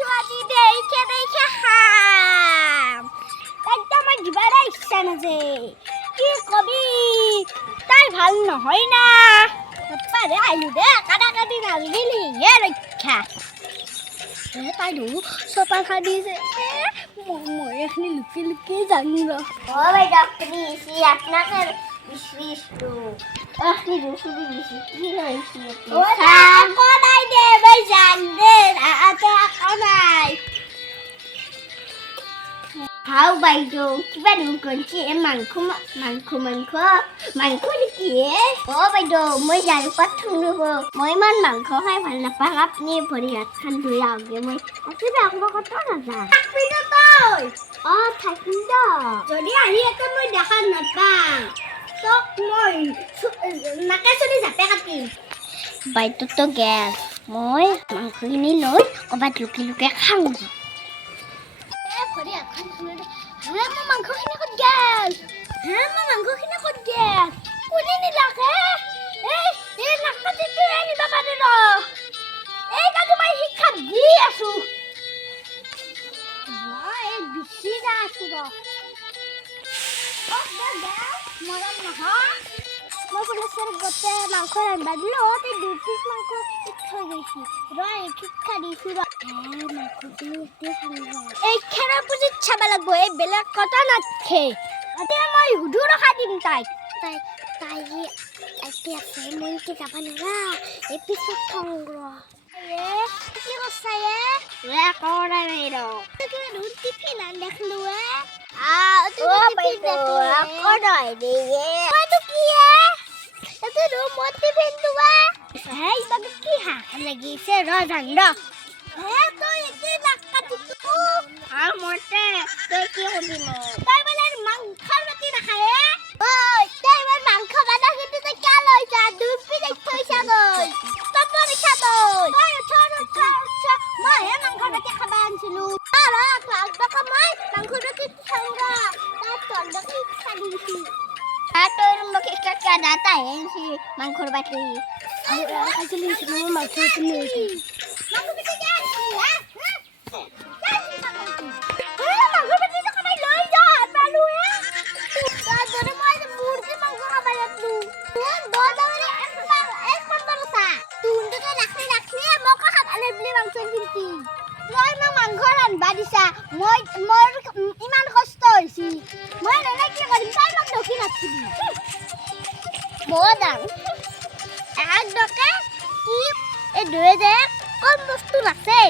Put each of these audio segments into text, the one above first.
আছো আজি দেখে দেখে খাম তাইতো আমার দিবার ইচ্ছা নাযায় কি কবি তাই ভাল নহয় না পারে আইলু দে কাটাকাটি নালগিলি হে রক্ষা তাই চপা খাই দিছে মই এখানে লুকিয়ে লুকিয়ে জানি র ও ভাই প্লিজ আপনাকে বিশিষ্টু আপনি রসুদি বেশি কি হয়েছে ও কোনাই দে ভাই জান দে আতে কোনাই হাউ বাইজো কিবা নুকনছি মাংস কি ও বাইজো মই জানি পাঠুং রব মই মান মাংস খাই ভাল নাপাং আপনি ভরি হাত খান ধুই আগে মই কিবা আপনার কথা না যা থাকবি না তুই ও থাকিম দা যদি আহি এতে মই দেখা নাপাং তো মই নাকে চলি যাতে কাটিম বাইতো তো গেল মই মাংসখিনি লৈ কবাত লুকি লুকি খাং ভৰি এখন ধুই হে মই মাংসখিনি ক'ত গেল কোনে নিলাকে এই নাকপাতিটো আনিব পাৰি ৰ এই কাজু মই শিক্ষা দি আছো এই বিচি যা আছো ৰ মৰম নহয় মই পুলিচৰ গোটে মাংস ৰান্ধা দিলো তই 2 পিচ মাংস থৈ গৈছি ৰ শিক্ষা দিছো ৰ এই খেৰা পুজিত চাব লাগব এই বেলেগ কথা নাথে এতিয়া মই হুদু ৰখা দিম তাই আছে মই কি যাব নোৱাৰা এই পিছত থংগ্ৰ কি কৈছে ৰে কৰা নাই ৰ তুমি ৰুটি টিফিন আন দেখলো তুমি টিফিন দেখলো কৰাই দিয়ে মইতো কি এতে ৰুমত টিফিন দুৱা হেই বাবা কি হাক লাগিছে ৰ জান ৰ তই এতে নাকাটিটো মতে তই কি হবি ন তই বলে মাংস ৰাতি নাখায় তই বৰ মাংস বানা কিন্তু তই কি লৈছা দুপি থৈছা তই তই মিছা তই মই মাংস ৰাতি খাবা আনছিলো মই মাংস ৰাতি খাওঁগা তাৰ তন্দকে ইচ্ছা দিছি তোৰ মুখে কাকা দাতা হেনছি মাংসৰ বাটি আসলে মাংস ৰাতি ইমান কষ্ট হয়েছি মই কি কৰিম তাই মোক দক্ষিণ নাথিবি বদাং একদকে কি এই দুয়ে যে কম বস্তু নাছে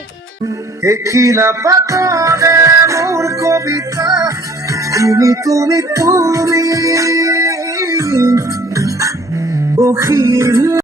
এখিলা পাতনে মোৰ কবিতা তুমি বহিল